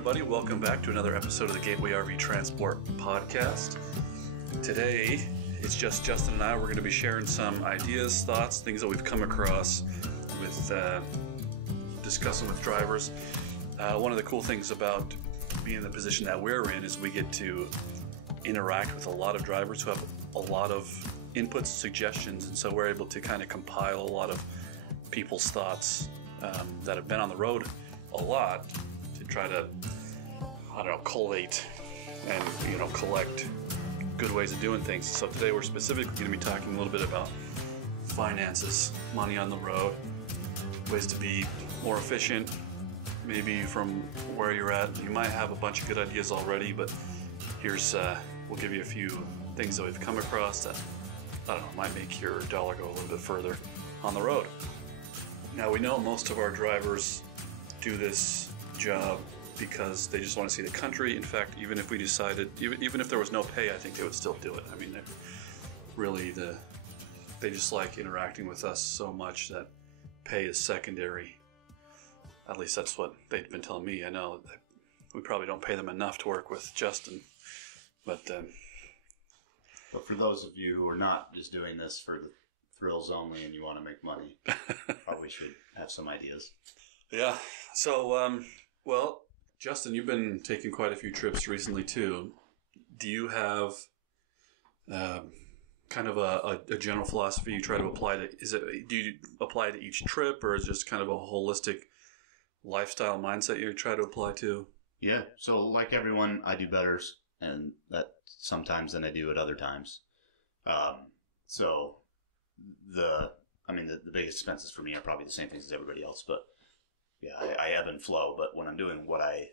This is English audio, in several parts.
everybody. Welcome back to another episode of the Gateway RV Transport Podcast. Today, it's just Justin and I. We're going to be sharing some ideas, thoughts, things that we've come across with discussing with drivers. One of the cool things about being in the position that we're in is we get to interact with a lot of drivers who have a lot of inputs, suggestions, and so we're able to kind of compile a lot of people's thoughts that have been on the road a lot to try to, collate and, collect good ways of doing things. So today we're specifically going to be talking a little bit about finances, money on the road, ways to be more efficient. Maybe from where you're at, you might have a bunch of good ideas already, but here's, we'll give you a few things that we've come across that, might make your dollar go a little bit further on the road. Now, we know most of our drivers do this job because they just want to see the country. In fact, even if we decided, even if there was no pay, I think they would still do it. I mean, they just like interacting with us so much that pay is secondary. At least that's what they've been telling me. I know that we probably don't pay them enough to work with Justin, but for those of you who are not just doing this for the thrills only and you want to make money, probably should have some ideas. Yeah. So, Justin, you've been taking quite a few trips recently too. Do you have kind of a general philosophy you try to apply to? Do you apply to each trip, or is it just kind of a holistic lifestyle mindset you try to apply to? Yeah. So, like everyone, I do better, and that sometimes than I do at other times. So the biggest expenses for me are probably the same things as everybody else, but yeah, I ebb and flow. But when I'm doing what I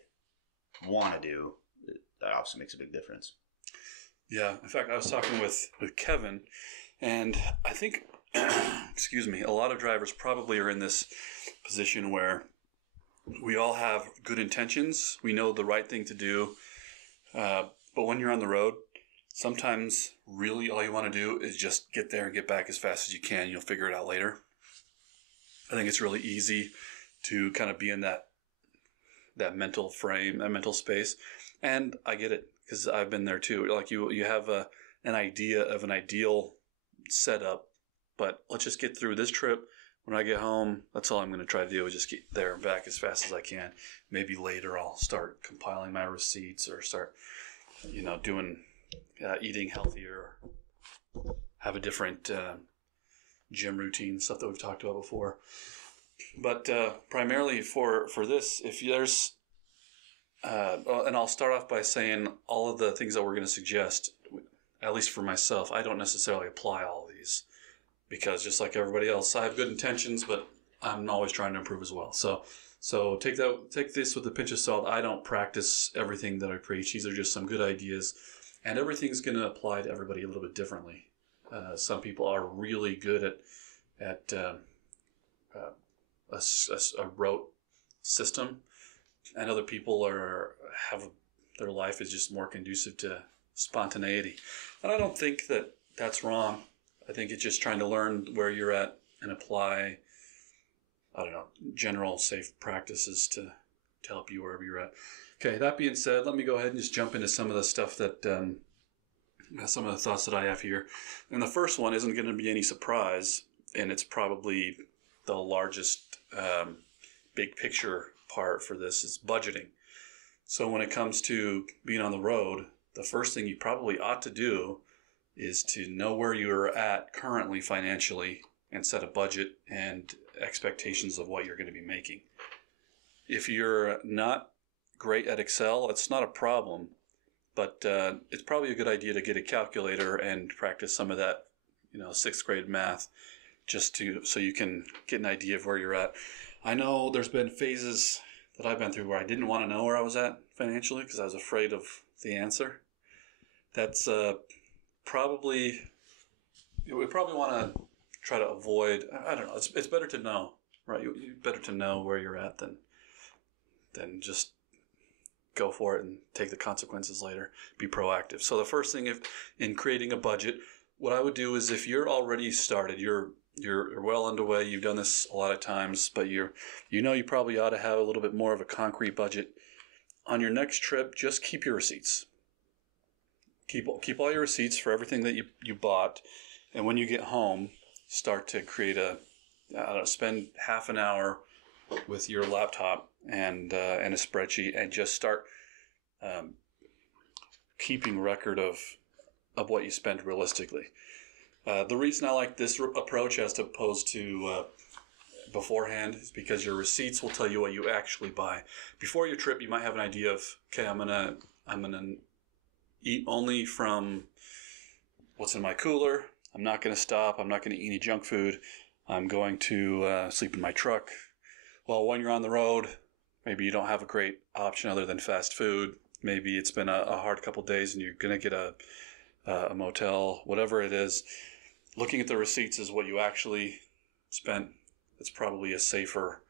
want to do, that obviously makes a big difference. Yeah. In fact, I was talking with Kevin, and I think, excuse me, a lot of drivers probably are in this position where we all have good intentions. We know the right thing to do. But when you're on the road, sometimes really all you want to do is just get there and get back as fast as you can. You'll figure it out later. I think it's really easy to kind of be in that mental frame, that mental space. And I get it because I've been there too. Like you have an idea of an ideal setup, but let's just get through this trip. When I get home, that's all I'm going to try to do is just get there and back as fast as I can. Maybe later I'll start compiling my receipts or start, doing eating healthier, have a different gym routine, stuff that we've talked about before. But primarily for this, if there's, and I'll start off by saying all of the things that we're going to suggest, at least for myself, I don't necessarily apply all of these because just like everybody else, I have good intentions, but I'm always trying to improve as well. So take this with a pinch of salt. I don't practice everything that I preach. These are just some good ideas, and everything's going to apply to everybody a little bit differently. Some people are really good at a rote system, and other people their life is just more conducive to spontaneity. And I don't think that that's wrong. I think it's just trying to learn where you're at and apply, general safe practices to help you wherever you're at. Okay, that being said, let me go ahead and just jump into some of the stuff that, some of the thoughts that I have here. And the first one isn't going to be any surprise, and it's probably the largest big picture part for this is budgeting. So when it comes to being on the road, the first thing you probably ought to do is to know where you're at currently financially and set a budget and expectations of what you're going to be making. If you're not great at Excel, it's not a problem, but it's probably a good idea to get a calculator and practice some of that, 6th grade math, so you can get an idea of where you're at. I know there's been phases that I've been through where I didn't want to know where I was at financially because I was afraid of the answer. That's we probably want to try to avoid. I don't know. It's better to know, right? You better to know where you're at than just go for it and take the consequences later. Be proactive. So the first thing, in creating a budget, what I would do is if you're already started, you're well underway, you've done this a lot of times, but you probably ought to have a little bit more of a concrete budget on your next trip, just keep your receipts. Keep all your receipts for everything that you bought, and when you get home, start to create spend half an hour with your laptop and a spreadsheet, and just start keeping record of what you spend realistically. The reason I like this approach as opposed to beforehand is because your receipts will tell you what you actually buy. Before your trip, you might have an idea of, okay, I'm gonna eat only from what's in my cooler. I'm not gonna stop. I'm not gonna eat any junk food. I'm going to sleep in my truck. Well, when you're on the road, maybe you don't have a great option other than fast food. Maybe it's been a hard couple days and you're gonna get a motel, whatever it is. Looking at the receipts is what you actually spent. It's probably a safer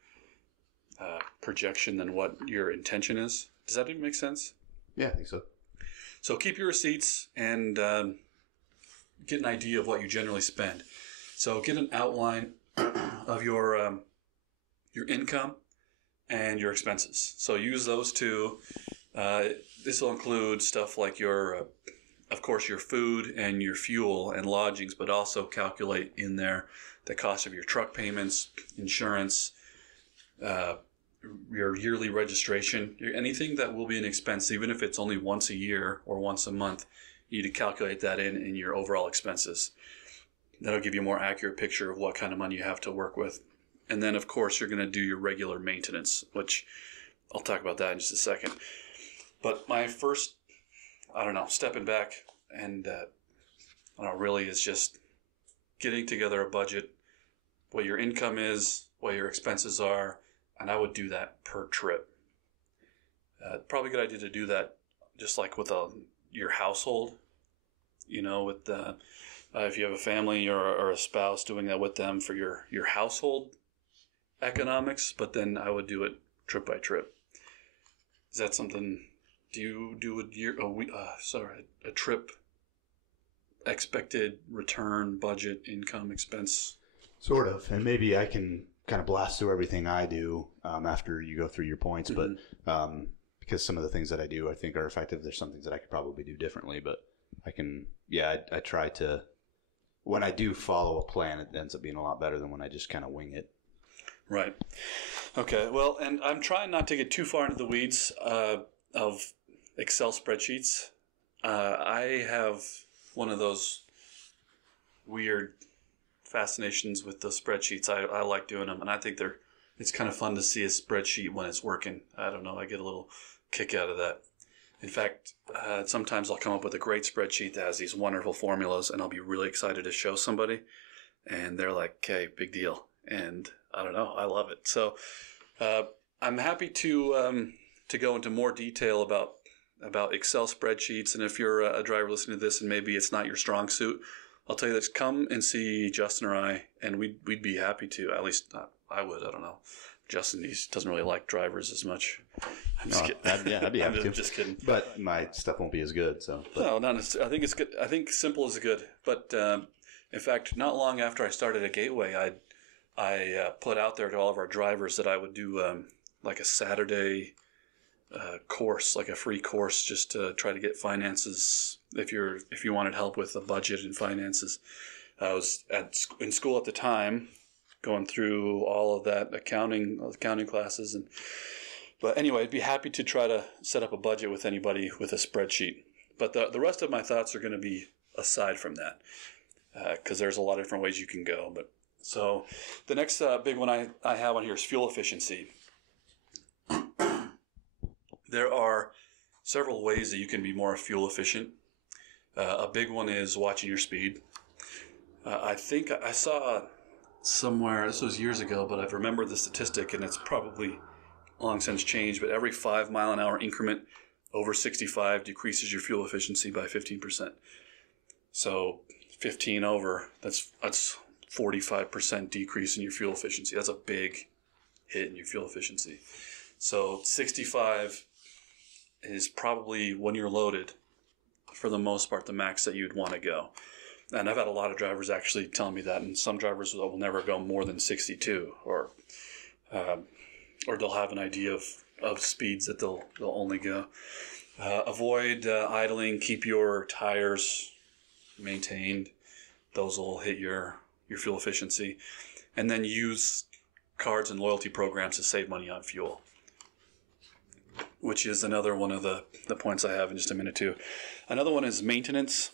projection than what your intention is. Does that even make sense? Yeah, I think so. So keep your receipts and get an idea of what you generally spend. So get an outline of your income and your expenses. So use those two. This will include stuff like of course, your food and your fuel and lodgings, but also calculate in there the cost of your truck payments, insurance, your yearly registration, anything that will be an expense, even if it's only once a year or once a month, you need to calculate that in your overall expenses. That'll give you a more accurate picture of what kind of money you have to work with. And then, of course, you're going to do your regular maintenance, which I'll talk about that in just a second. But my first, stepping back and really is just getting together a budget, what your income is, what your expenses are, and I would do that per trip. Probably a good idea to do that just like with your household, with if you have a family or a spouse, doing that with them for your household economics, but then I would do it trip by trip. Is that something? Do you do a trip expected return, budget, income, expense? Sort of, and maybe I can kind of blast through everything I do after you go through your points, Mm-hmm. but because some of the things that I do I think are effective, there's some things that I could probably do differently, but I try to, when I do follow a plan, it ends up being a lot better than when I just kind of wing it. Right. Okay. Well, and I'm trying not to get too far into the weeds of Excel spreadsheets. I have one of those weird fascinations with the spreadsheets. I like doing them, and I think it's kind of fun to see a spreadsheet when it's working. I don't know. I get a little kick out of that. In fact, sometimes I'll come up with a great spreadsheet that has these wonderful formulas, and I'll be really excited to show somebody, and they're like, "Okay, big deal." And I don't know. I love it. So I'm happy to go into more detail about Excel spreadsheets. And if you're a driver listening to this and maybe it's not your strong suit, I'll tell you this: come and see Justin or I, and we'd be happy to. At least I would. I don't know. Justin, he doesn't really like drivers as much. I'm just kidding. I'd be happy to. Just kidding. But my stuff won't be as good. So no, not necessarily. I think it's good. I think simple is good. But in fact, not long after I started at Gateway, I put out there to all of our drivers that I would do like a Saturday course, like a free course, just to try to get finances. If you wanted help with the budget and finances, I was in school at the time, going through all of that accounting classes, but anyway, I'd be happy to try to set up a budget with anybody with a spreadsheet. But the rest of my thoughts are going to be aside from that, because there's a lot of different ways you can go. But so the next big one I have on here is fuel efficiency. There are several ways that you can be more fuel efficient. A big one is watching your speed. I think I saw somewhere, this was years ago, but I've remembered the statistic, and it's probably long since changed, but every 5 mile an hour increment over 65 decreases your fuel efficiency by 15%. So 15 over, that's 45% decrease in your fuel efficiency. That's a big hit in your fuel efficiency. So 65 is probably, when you're loaded, for the most part, the max that you'd want to go. And I've had a lot of drivers actually tell me that, and some drivers will never go more than 62, or they'll have an idea of of speeds that they'll only go. Avoid idling. Keep your tires maintained. Those will hit your fuel efficiency. And then use cards and loyalty programs to save money on fuel, which is another one of the points I have in just a minute too. Another one is maintenance.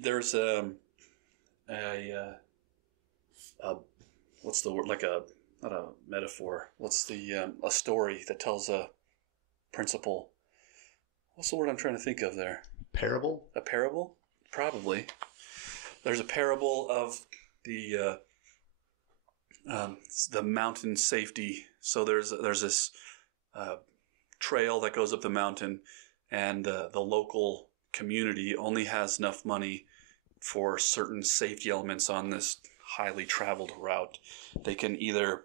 There's what's the word? Like not a metaphor. What's the a story that tells a principle? What's the word I'm trying to think of there? Parable? A parable? Probably. There's a parable of the mountain safety. So there's this trail that goes up the mountain, and the local community only has enough money for certain safety elements on this highly traveled route. They can either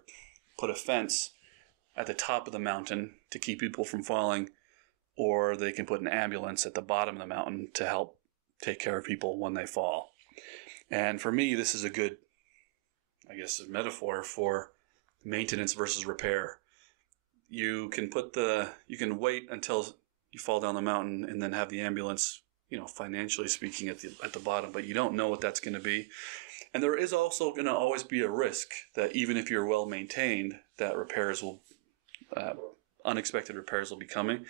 put a fence at the top of the mountain to keep people from falling, or they can put an ambulance at the bottom of the mountain to help take care of people when they fall. And for me, this is a good, I guess, a metaphor for maintenance versus repair. You can wait until you fall down the mountain and then have the ambulance, financially speaking, at the bottom, but you don't know what that's going to be. And there is also going to always be a risk that even if you're well maintained, that unexpected repairs will be coming.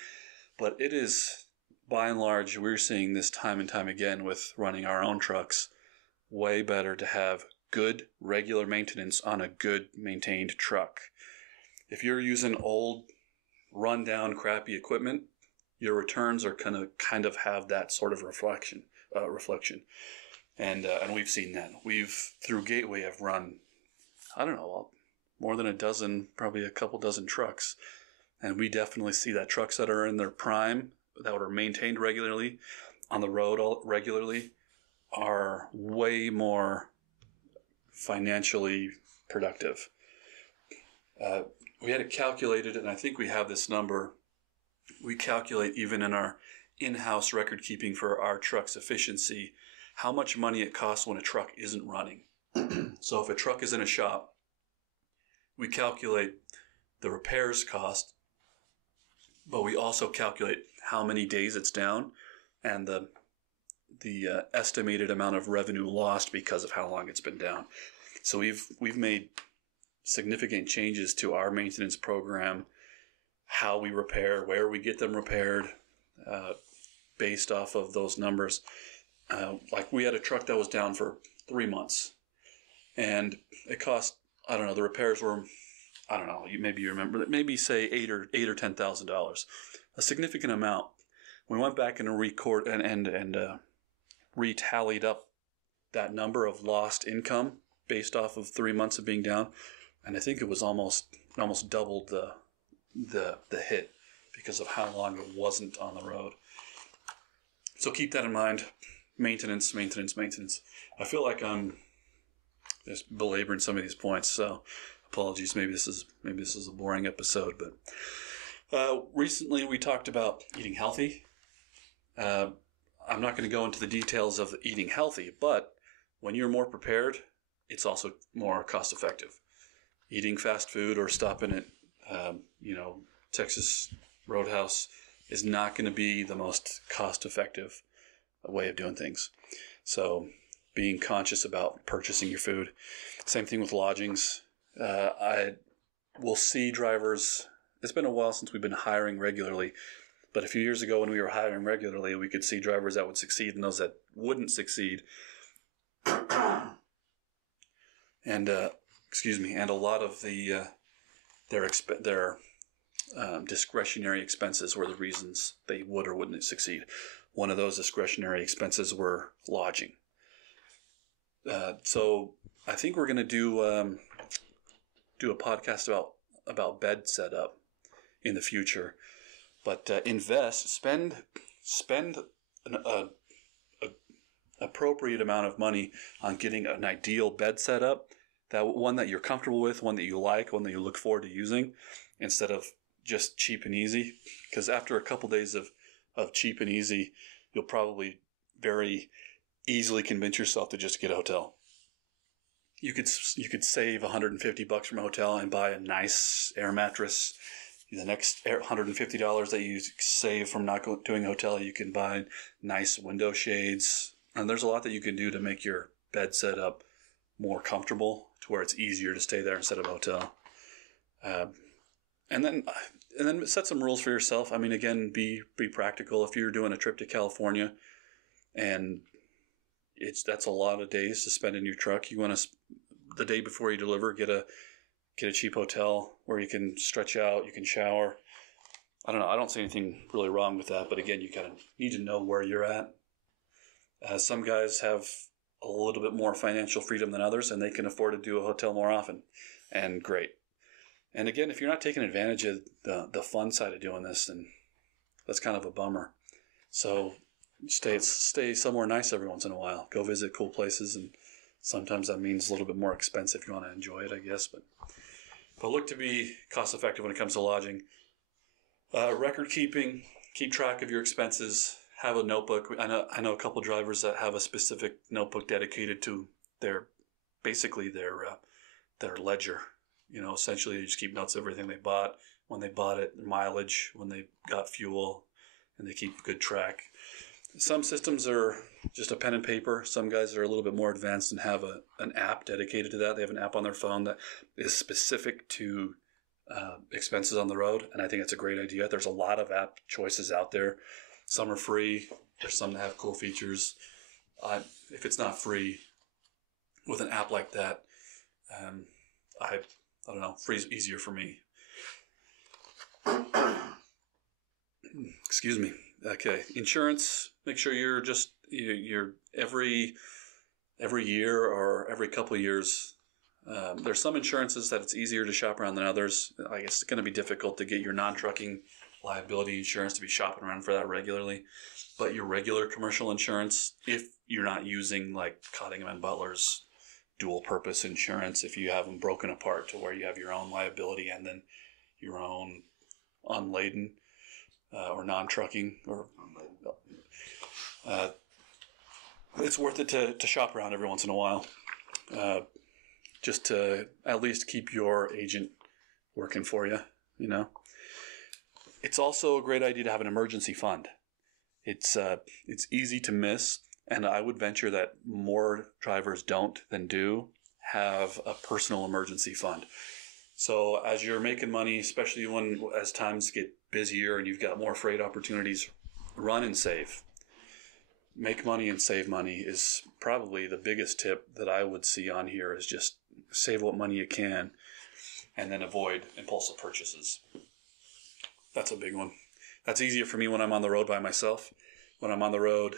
But it is, by and large, we're seeing this time and time again with running our own trucks, way better to have good regular maintenance on a good maintained truck. If you're using old, run-down, crappy equipment, your returns are going to kind of have that sort of reflection. And we've seen that. Through Gateway, have run, I don't know, more than a dozen, probably a couple dozen trucks. And we definitely see that trucks that are in their prime, that are maintained regularly, on the road regularly, are way more financially productive. We had it calculated, and I think we have this number. We calculate even in our in-house record keeping for our truck's efficiency, how much money it costs when a truck isn't running. So if a truck is in a shop, we calculate the repairs cost, but we also calculate how many days it's down and the estimated amount of revenue lost because of how long it's been down. So we've made significant changes to our maintenance program, how we repair, where we get them repaired, based off of those numbers. Like we had a truck that was down for 3 months, and it cost, I don't know, the repairs were, I don't know, maybe you remember, maybe say $8,000 or $10,000, a significant amount. We went back and retallied up that number of lost income based off of 3 months of being down, and I think it was almost doubled the hit because of how long it wasn't on the road. So keep that in mind. Maintenance. I feel like I'm just belaboring some of these points, so apologies. Maybe this is a boring episode, but recently we talked about eating healthy. I'm not going to go into the details of eating healthy, but when you're more prepared, it's also more cost effective. Eating fast food or stopping at Texas Roadhouse is not going to be the most cost effective way of doing things. So being conscious about purchasing your food. Same thing with lodgings. I will see drivers. It's been a while since we've been hiring regularly, but a few years ago when we were hiring regularly, we could see drivers that would succeed and those that wouldn't succeed. And and a lot of their discretionary expenses were the reasons they would or wouldn't succeed. One of those discretionary expenses were lodging. So I think we're going to do a podcast about bed setup in the future. But spend an appropriate amount of money on getting an ideal bed setup, that one that you're comfortable with, one that you like, one that you look forward to using, instead of just cheap and easy. Because after a couple days of cheap and easy, you'll probably very easily convince yourself to just get a hotel. You could save $150 from a hotel and buy a nice air mattress, The next $150 that you save from not doing a hotel, you can buy nice window shades. And there's a lot that you can do to make your bed set up more comfortable to where it's easier to stay there instead of a hotel. And then set some rules for yourself. I mean, again, be practical. If you're doing a trip to California and that's a lot of days to spend in your truck, you want to, the day before you deliver, get a cheap hotel where you can stretch out, you can shower. I don't know. I don't see anything really wrong with that. But again, you kind of need to know where you're at. Some guys have a little bit more financial freedom than others, and they can afford to do a hotel more often. And great. And again, if you're not taking advantage of the fun side of doing this, then that's kind of a bummer. So stay somewhere nice every once in a while. Go visit cool places, and sometimes that means a little bit more expensive if you want to enjoy it, I guess. But look to be cost effective when it comes to lodging. Record keeping, keep track of your expenses. Have a notebook. I know a couple drivers that have a specific notebook dedicated to their ledger. You know, essentially they just keep notes of everything they bought, when they bought it, mileage, when they got fuel, and they keep good track. Some systems are just a pen and paper. Some guys are a little bit more advanced and have an app dedicated to that. They have an app on their phone that is specific to expenses on the road, and I think it's a great idea. There's a lot of app choices out there. Some are free. There's some that have cool features. If it's not free, with an app like that, I don't know, free's easier for me. Excuse me. Okay, insurance. Make sure you're every year or every couple of years. There's some insurances that it's easier to shop around than others. I guess it's going to be difficult to get your non-trucking liability insurance to be shopping around for that regularly. But your regular commercial insurance, if you're not using like Cottingham and Butler's dual purpose insurance, if you have them broken apart to where you have your own liability and then your own unladen or non-trucking, or it's worth it to shop around every once in a while, just to at least keep your agent working for you. You know, it's also a great idea to have an emergency fund. It's easy to miss, and I would venture that more drivers don't than do have a personal emergency fund. So as you're making money, especially as times get busier and you've got more freight opportunities, run and save. Make money and save money is probably the biggest tip that I would see on here, is just save what money you can and then avoid impulsive purchases. That's a big one. That's easier for me when I'm on the road by myself. When I'm on the road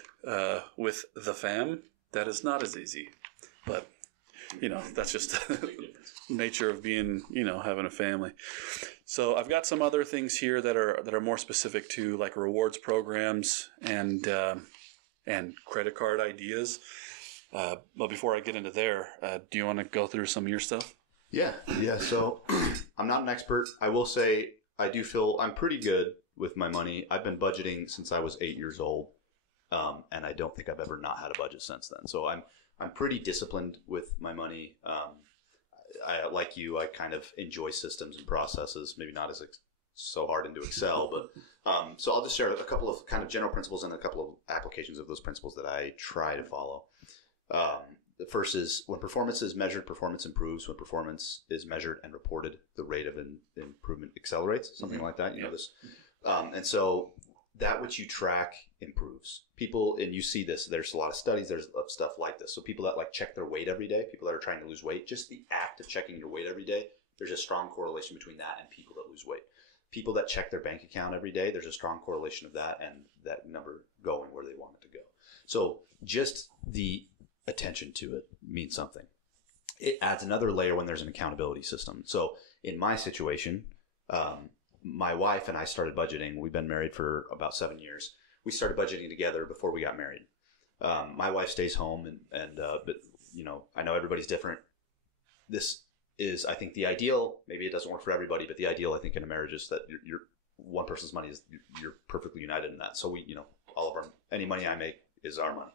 with the fam, that is not as easy. But, that's just the nature of being, having a family. So I've got some other things here that are more specific to like rewards programs and credit card ideas. But before I get into there, do you want to go through some of your stuff? Yeah. So I'm not an expert. I will say I do feel I'm pretty good with my money. I've been budgeting since I was 8 years old, and I don't think I've ever not had a budget since then. So I'm pretty disciplined with my money. I like you. I kind of enjoy systems and processes. Maybe not as so hard into Excel, but so I'll just share a couple of kind of general principles and a couple of applications of those principles that I try to follow. The first is, when performance is measured, performance improves. When performance is measured and reported, the rate of improvement accelerates. Something like that. You know this. And so that which you track improves. People, and you see this, there's a lot of studies, there's stuff like this. So people that like check their weight every day, people that are trying to lose weight, just the act of checking your weight every day, there's a strong correlation between that and people that lose weight. People that check their bank account every day, there's a strong correlation of that and that number going where they want it to go. So just the attention to it means something. It adds another layer when there's an accountability system. So in my situation, my wife and I started budgeting. We've been married for about 7 years. We started budgeting together before we got married. My wife stays home, but I know everybody's different. This is, I think, the ideal. Maybe it doesn't work for everybody, but the ideal, I think, in a marriage is that your one person's money is, you're perfectly united in that. So we, all of any money I make is our money.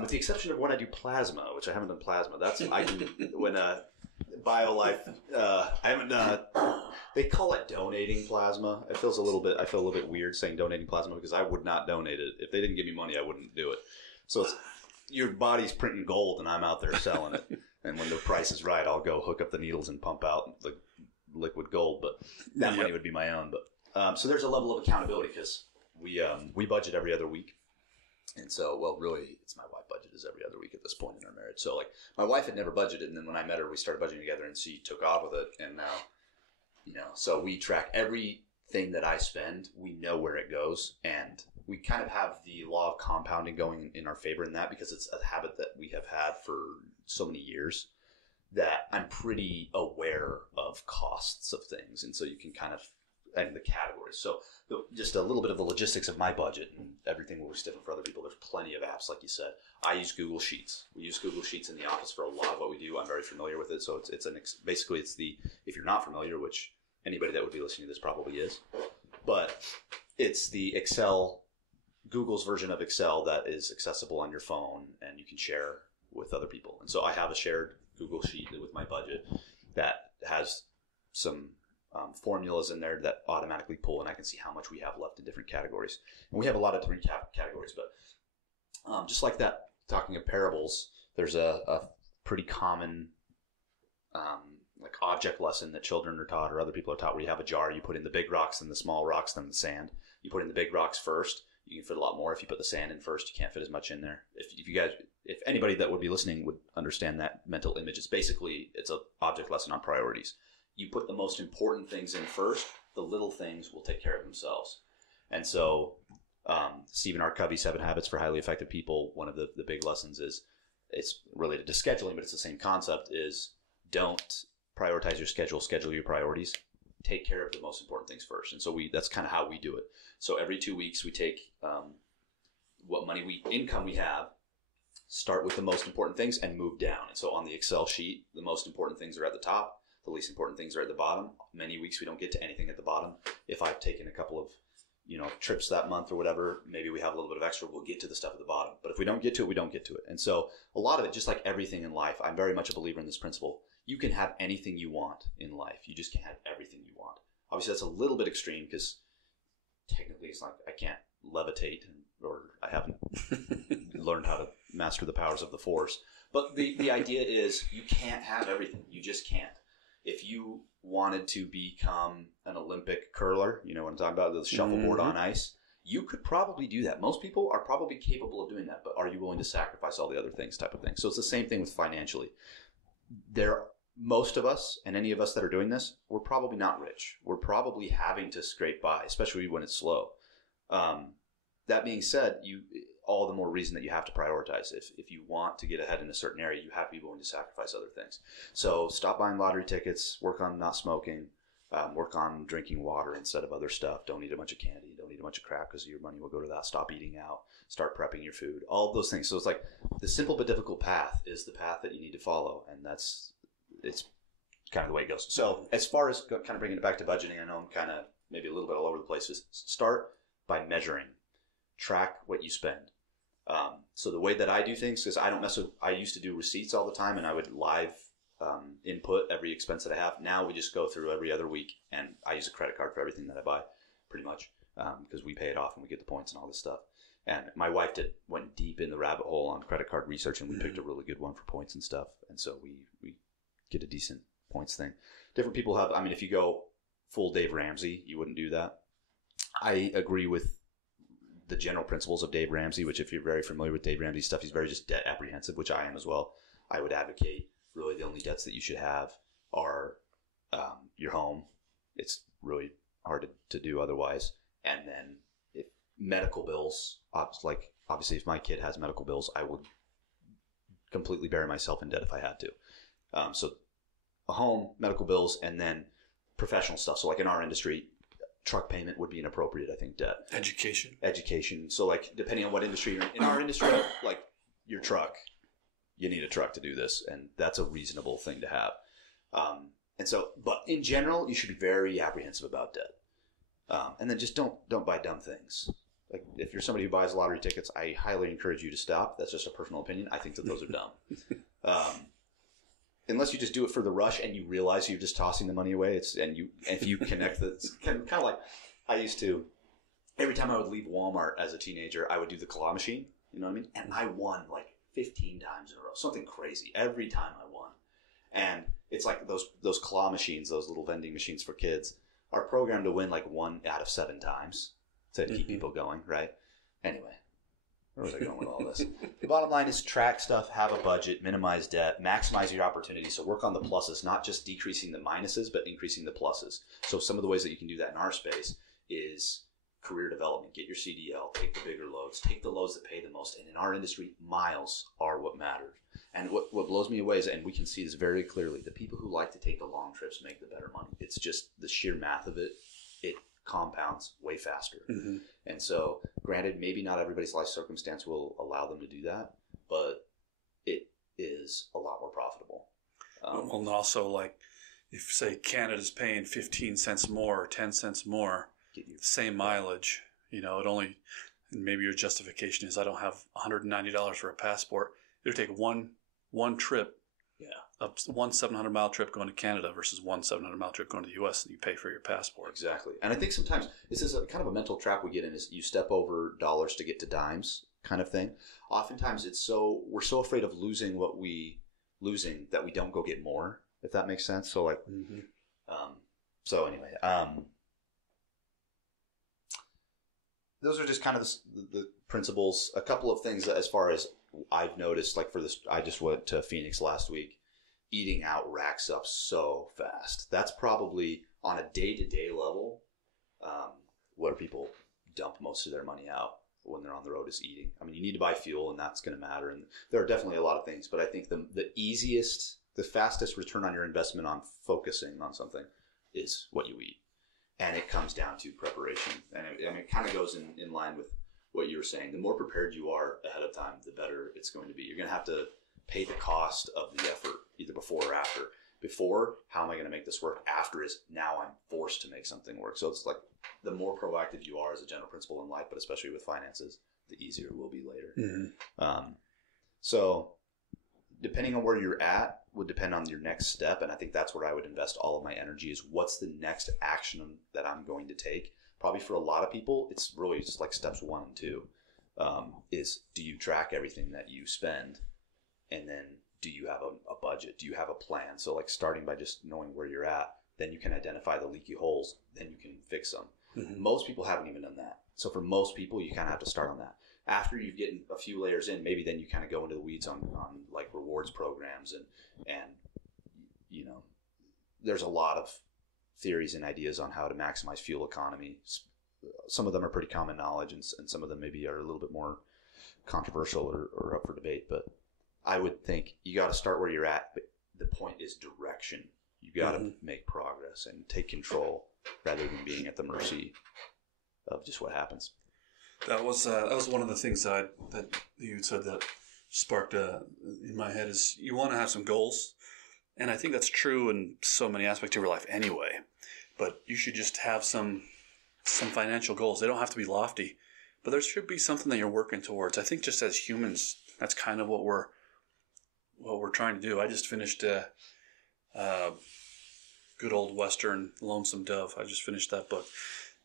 With the exception of when I do plasma, which I haven't done plasma. That's I can when BioLife. I haven't They call it donating plasma. I feel a little bit weird saying donating plasma because I would not donate it. If they didn't give me money, I wouldn't do it. So it's, your body's printing gold and I'm out there selling it. And when the price is right, I'll go hook up the needles and pump out the liquid gold. But that money would be my own. But so there's a level of accountability because we budget every other week. And so, well, really, it's my wife budget is every other week at this point in our marriage. So, like, my wife had never budgeted, and then when I met her, we started budgeting together, and she took off with it. And now, so we track everything that I spend. We know where it goes, and we kind of have the law of compounding going in our favor in that because it's a habit that we have had for so many years that I'm pretty aware of costs of things, and so you can kind of and the categories. So just a little bit of the logistics of my budget and everything will be different for other people. There's plenty of apps, like you said. I use Google Sheets. We use Google Sheets in the office for a lot of what we do. I'm very familiar with it. So basically it's the, if you're not familiar, which anybody that would be listening to this probably is, but it's the Excel, Google's version of Excel that is accessible on your phone and you can share with other people. And so I have a shared Google Sheet with my budget that has some formulas in there that automatically pull, and I can see how much we have left in different categories. And we have a lot of different categories, but just like that, talking of parables, there's a pretty common like object lesson that children are taught or other people are taught where you have a jar, you put in the big rocks, then the small rocks, then the sand. You put in the big rocks first, you can fit a lot more. If you put the sand in first, you can't fit as much in there. If anybody that would be listening would understand that mental image, it's an object lesson on priorities. You put the most important things in first, the little things will take care of themselves. And so Stephen R. Covey, 7 Habits for Highly Effective People, one of the big lessons is, it's related to scheduling, but it's the same concept, is don't prioritize your schedule your priorities. Take care of the most important things first. And so that's kind of how we do it. So every 2 weeks we take what income we have, start with the most important things and move down. And so on the Excel sheet, the most important things are at the top. The least important things are at the bottom. Many weeks we don't get to anything at the bottom. If I've taken a couple of, trips that month or whatever, maybe we have a little bit of extra, we'll get to the stuff at the bottom. But if we don't get to it, we don't get to it. And so a lot of it, just like everything in life, I'm very much a believer in this principle. You can have anything you want in life. You just can't have everything you want. Obviously, that's a little bit extreme because technically it's like I can't levitate or I haven't learned how to master the powers of the force. But the idea is you can't have everything. You just can't. If you wanted to become an Olympic curler, you know what I'm talking about, the shuffleboard on ice, you could probably do that. Most people are probably capable of doing that, but are you willing to sacrifice all the other things type of thing? So it's the same thing with financially. Most of us, and any of us that are doing this, we're probably not rich. We're probably having to scrape by, especially when it's slow. That being said, all the more reason that you have to prioritize. If you want to get ahead in a certain area, you have to be willing to sacrifice other things. So stop buying lottery tickets, work on not smoking, work on drinking water instead of other stuff. Don't eat a bunch of candy. Don't eat a bunch of crap because your money will go to that. Stop eating out. Start prepping your food. All of those things. So it's like the simple but difficult path is the path that you need to follow. And it's kind of the way it goes. So as far as kind of bringing it back to budgeting, I know I'm kind of maybe a little bit all over the place. Is start by measuring. Track what you spend. So the way that I do things is I used to do receipts all the time and I would live input every expense that I have. Now we just go through every other week and I use a credit card for everything that I buy pretty much because we pay it off and we get the points and all this stuff. And my wife went deep in the rabbit hole on credit card research and we picked a really good one for points and stuff. And so we get a decent points thing. Different people have, if you go full Dave Ramsey, you wouldn't do that. I agree with the general principles of Dave Ramsey, which if you're very familiar with Dave Ramsey's stuff, he's very just debt apprehensive, which I am as well. I would advocate really the only debts that you should have are your home. It's really hard to do otherwise. And then if medical bills, obviously if my kid has medical bills, I would completely bury myself in debt if I had to. So a home, medical bills, and then professional stuff. So like in our industry, truck payment would be inappropriate, I think, debt. Education. So like depending on what industry you're in our industry, like your truck, you need a truck to do this. And that's a reasonable thing to have. But in general, you should be very apprehensive about debt. And then just don't buy dumb things. Like if you're somebody who buys lottery tickets, I highly encourage you to stop. That's just a personal opinion. I think that those are dumb. unless you just do it for the rush and you realize you're just tossing the money away, if you connect it's kind of like I used to. Every time I would leave Walmart as a teenager, I would do the claw machine. You know what I mean? And I won like 15 times in a row, something crazy. Every time I won, and it's like those claw machines, those little vending machines for kids, are programmed to win like 1 out of 7 times to keep people going, right? Anyway, where was I going with all this? The bottom line is track stuff, have a budget, minimize debt, maximize your opportunities. So work on the pluses, not just decreasing the minuses, but increasing the pluses. So some of the ways that you can do that in our space is career development. Get your CDL, take the bigger loads, take the loads that pay the most. And in our industry, miles are what matter. And what blows me away is, and we can see this very clearly, the people who like to take the long trips make the better money. It's just the sheer math of it. It compounds way faster. Mm-hmm. And so, granted, maybe not everybody's life circumstance will allow them to do that, but it is a lot more profitable. Well, and also, like, if, say, Canada's paying 15 cents more or 10 cents more, same mileage, it only, and maybe your justification is I don't have $190 for a passport. It'll take one trip, one 700-mile trip going to Canada versus one 700-mile trip going to the U.S. and you pay for your passport. Exactly. And I think sometimes this is kind of a mental trap we get in, is you step over dollars to get to dimes kind of thing. Oftentimes we're so afraid of losing that we don't go get more, if that makes sense. So like, so anyway, those are just kind of the principles. A couple of things as far as I've noticed, like for this, I just went to Phoenix last week. Eating out racks up so fast. That's probably on a day-to-day level where people dump most of their money out when they're on the road, is eating. I mean, you need to buy fuel, and that's going to matter. And there are definitely a lot of things, but I think the easiest, the fastest return on your investment on focusing on something is what you eat. And it comes down to preparation. And it kind of goes in line with what you were saying. The more prepared you are ahead of time, the better it's going to be. You're going to have to pay the cost of the effort, either before or after. Before, how am I going to make this work? After is, now I'm forced to make something work. So it's like the more proactive you are as a general principle in life, but especially with finances, the easier it will be later. Mm-hmm. So depending on where you're at would depend on your next step. And I think that's where I would invest all of my energy, is what's the next action that I'm going to take. Probably for a lot of people, it's really just like steps 1 and 2. Is, do you track everything that you spend? And then do you have a budget? Do you have a plan? So like starting by just knowing where you're at, then you can identify the leaky holes, then you can fix them. Mm-hmm. Most people haven't even done that. So for most people, you kind of have to start on that. After you've gotten a few layers in, maybe then you kind of go into the weeds on like rewards programs and there's a lot of theories and ideas on how to maximize fuel economy. Some of them are pretty common knowledge, and some of them maybe are a little bit more controversial or up for debate. But I would think you got to start where you're at. But the point is direction. You got to make progress and take control rather than being at the mercy of just what happens. That was one of the things that you said that sparked in my head, is you want to have some goals. And I think that's true in so many aspects of your life anyway. But you should just have some financial goals. They don't have to be lofty, but there should be something that you're working towards. I think just as humans, that's kind of what we're trying to do. I just finished good old Western, Lonesome Dove. I just finished that book,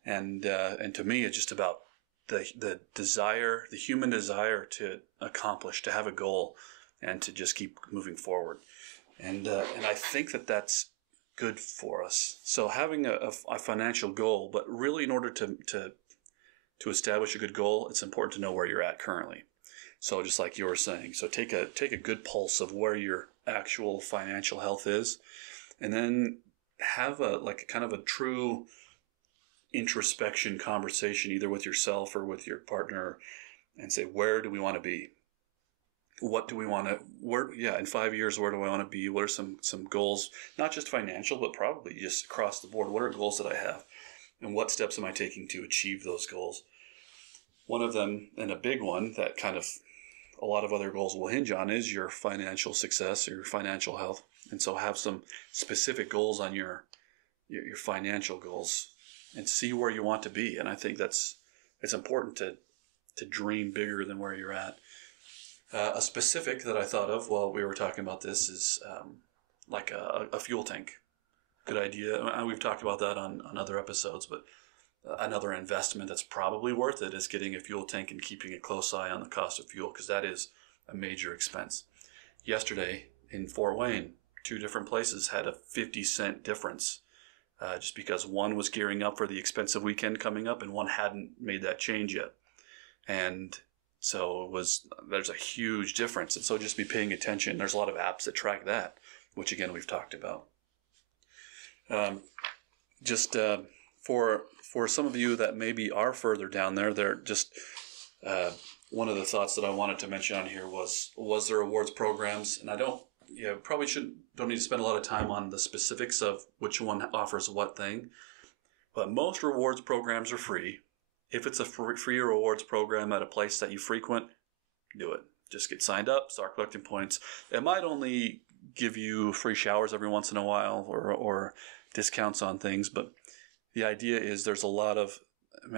and to me, it's just about the desire, the human desire to accomplish, to have a goal, and to just keep moving forward. And I think that's good for us. So having a financial goal, but really in order to establish a good goal, it's important to know where you're at currently. So just like you were saying, so take a good pulse of where your actual financial health is, and then have a kind of a true introspection conversation, either with yourself or with your partner, and say, where do we want to be? What do we want to, in 5 years, where do I want to be? What are some goals, not just financial, but probably just across the board? What are goals that I have? And what steps am I taking to achieve those goals? One of them, and a big one that kind of a lot of other goals will hinge on, is your financial success or your financial health. And so have some specific goals on your financial goals and see where you want to be. And I think it's important to dream bigger than where you're at. A specific that I thought of while we were talking about this is like a fuel tank. Good idea. We've talked about that on other episodes, but another investment that's probably worth it is getting a fuel tank and keeping a close eye on the cost of fuel, because that is a major expense. Yesterday in Fort Wayne, 2 different places had a 50-cent difference, just because one was gearing up for the expensive weekend coming up and one hadn't made that change yet. And so there's a huge difference. And so just be paying attention. There's a lot of apps that track that, which again, we've talked about. For some of you that maybe are further down there, they're just, one of the thoughts that I wanted to mention on here was there rewards programs? And I don't need to spend a lot of time on the specifics of which one offers what thing, but most rewards programs are free. If it's a free rewards program at a place that you frequent, do it. Just get signed up, start collecting points. It might only give you free showers every once in a while or discounts on things, but the idea is there's a lot of,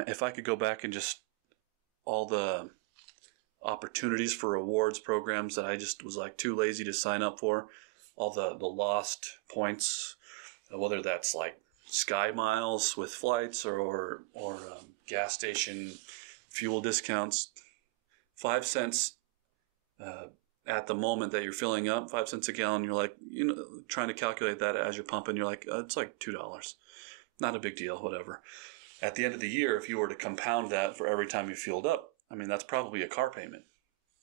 if I could go back and just all the opportunities for rewards programs that I just was like too lazy to sign up for, all the lost points, whether that's like Sky Miles with flights or gas station fuel discounts, 5 cents at the moment that you're filling up, 5 cents a gallon. You're like, trying to calculate that as you're pumping, you're like, it's like $2. Not a big deal, whatever. At the end of the year, if you were to compound that for every time you fueled up, I mean, that's probably a car payment.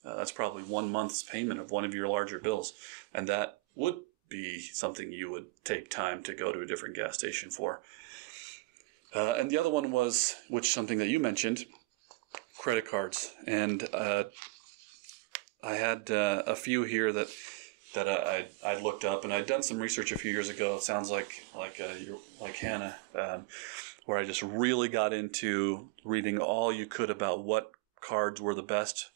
That's probably 1 month's payment of one of your larger bills. And that would be something you would take time to go to a different gas station for. And the other one was, which something that you mentioned, credit cards. And I had a few here that I'd looked up, and I'd done some research a few years ago. It sounds like Hannah, where I just really got into reading all you could about what cards were the best.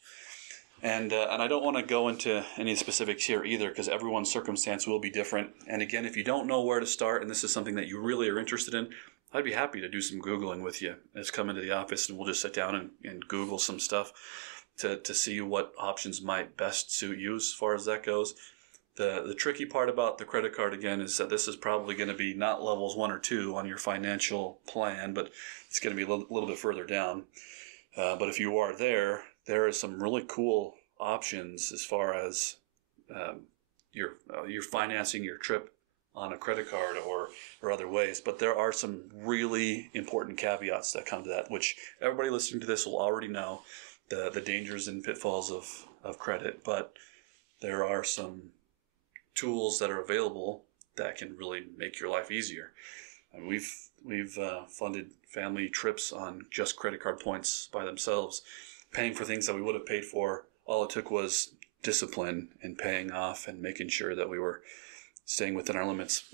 And I don't want to go into any specifics here either, because everyone's circumstance will be different. And again, if you don't know where to start, and this is something that you really are interested in, I'd be happy to do some Googling with you. Just come into the office and we'll just sit down and Google some stuff to see what options might best suit you as far as that goes. The tricky part about the credit card, again, is that this is probably going to be not levels 1 or 2 on your financial plan, but it's going to be a little bit further down. But if you are there is some really cool options as far as you're financing your trip on a credit card or other ways. But there are some really important caveats that come to that, which everybody listening to this will already know, the dangers and pitfalls of credit. But there are some tools that are available that can really make your life easier. And we've funded family trips on just credit card points by themselves, paying for things that we would have paid for. All it took was discipline and paying off and making sure that we were staying within our limits.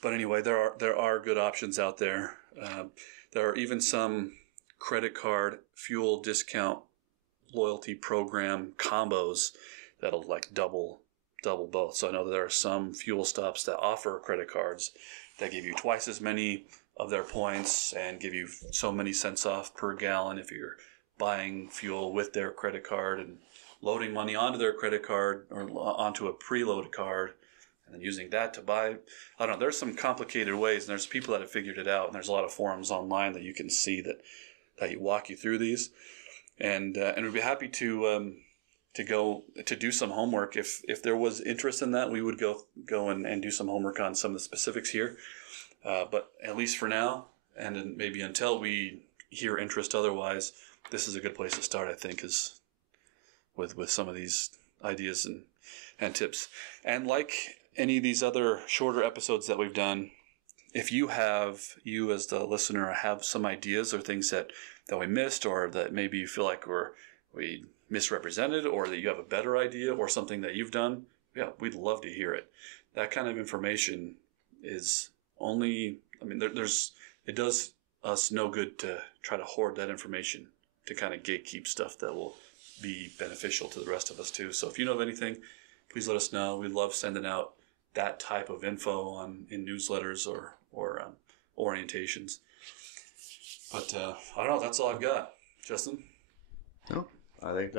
But anyway, there are good options out there. There are even some credit card fuel discount loyalty program combos that'll like double both. So I know that there are some fuel stops that offer credit cards that give you twice as many of their points and give you so many cents off per gallon if you're buying fuel with their credit card and loading money onto their credit card or onto a preloaded card and then using that to buy. I don't know. There's some complicated ways, and there's people that have figured it out, and there's a lot of forums online that you can see that walk you through these. And we'd be happy to go to do some homework. If there was interest in that, we would go and do some homework on some of the specifics here. But at least for now, and then maybe until we hear interest otherwise, this is a good place to start, I think, is with some of these ideas and tips. And like any of these other shorter episodes that we've done, if you as the listener have some ideas or things that we missed, or that maybe you feel like we misrepresented, or that you have a better idea or something that you've done, yeah, we'd love to hear it. That kind of information is only, it does us no good to try to hoard that information, to kind of gatekeep stuff that will be beneficial to the rest of us too. So if you know of anything, please let us know. We love sending out that type of info in newsletters or orientations. But I don't know. That's all I've got. Justin? No, I think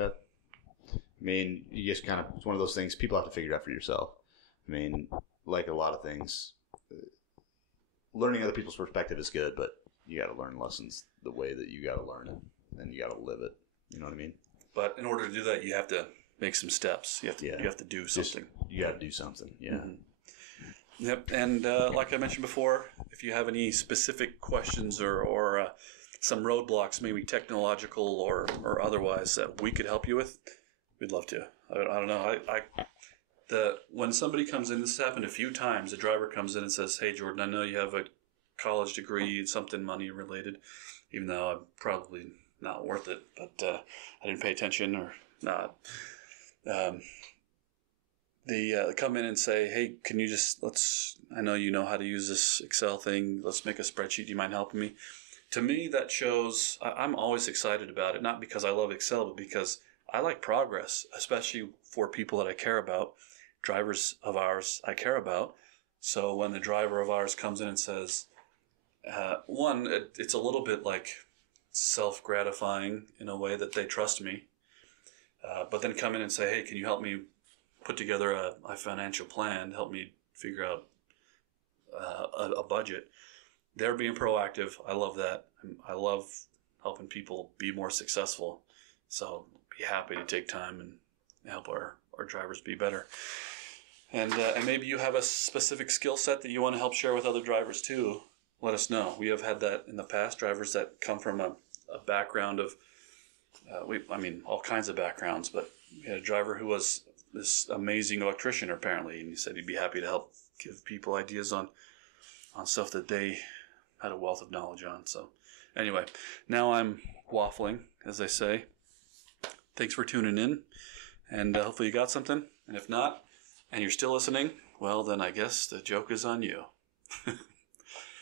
you just kind of, it's one of those things people have to figure it out for yourself. I mean, like a lot of things, learning other people's perspective is good, but you got to learn lessons the way that you got to learn it, and you got to live it. You know what I mean? But in order to do that, you have to make some steps. You have to do something. You got to do something. Yeah. Mm-hmm. Yep. And like I mentioned before, if you have any specific questions or some roadblocks, maybe technological or otherwise, that we could help you with, we'd love to. I don't know. When somebody comes in, this has happened a few times. A driver comes in and says, "Hey, Jordan, I know you have a college degree, something money related, even though I'm probably not worth it, but I didn't pay attention or not." They come in and say, "Hey, can you I know you know how to use this Excel thing. Let's make a spreadsheet. Do you mind helping me?" To me, that shows I'm always excited about it, not because I love Excel, but because I like progress, especially for people that I care about, drivers of ours I care about. So when the driver of ours comes in and says, it's a little bit like self-gratifying in a way that they trust me, but then come in and say, "Hey, can you help me put together a financial plan, help me figure out a budget." They're being proactive. I love that. I love helping people be more successful. So be happy to take time and help our drivers be better. And maybe you have a specific skill set that you want to help share with other drivers too. Let us know. We have had that in the past. Drivers that come from a background of, all kinds of backgrounds, but we had a driver who was this amazing electrician apparently, and he said he'd be happy to help give people ideas on stuff that they had a wealth of knowledge on. So anyway, now I'm waffling, as they say. Thanks for tuning in, and hopefully you got something. And if not, and you're still listening, well, then I guess the joke is on you.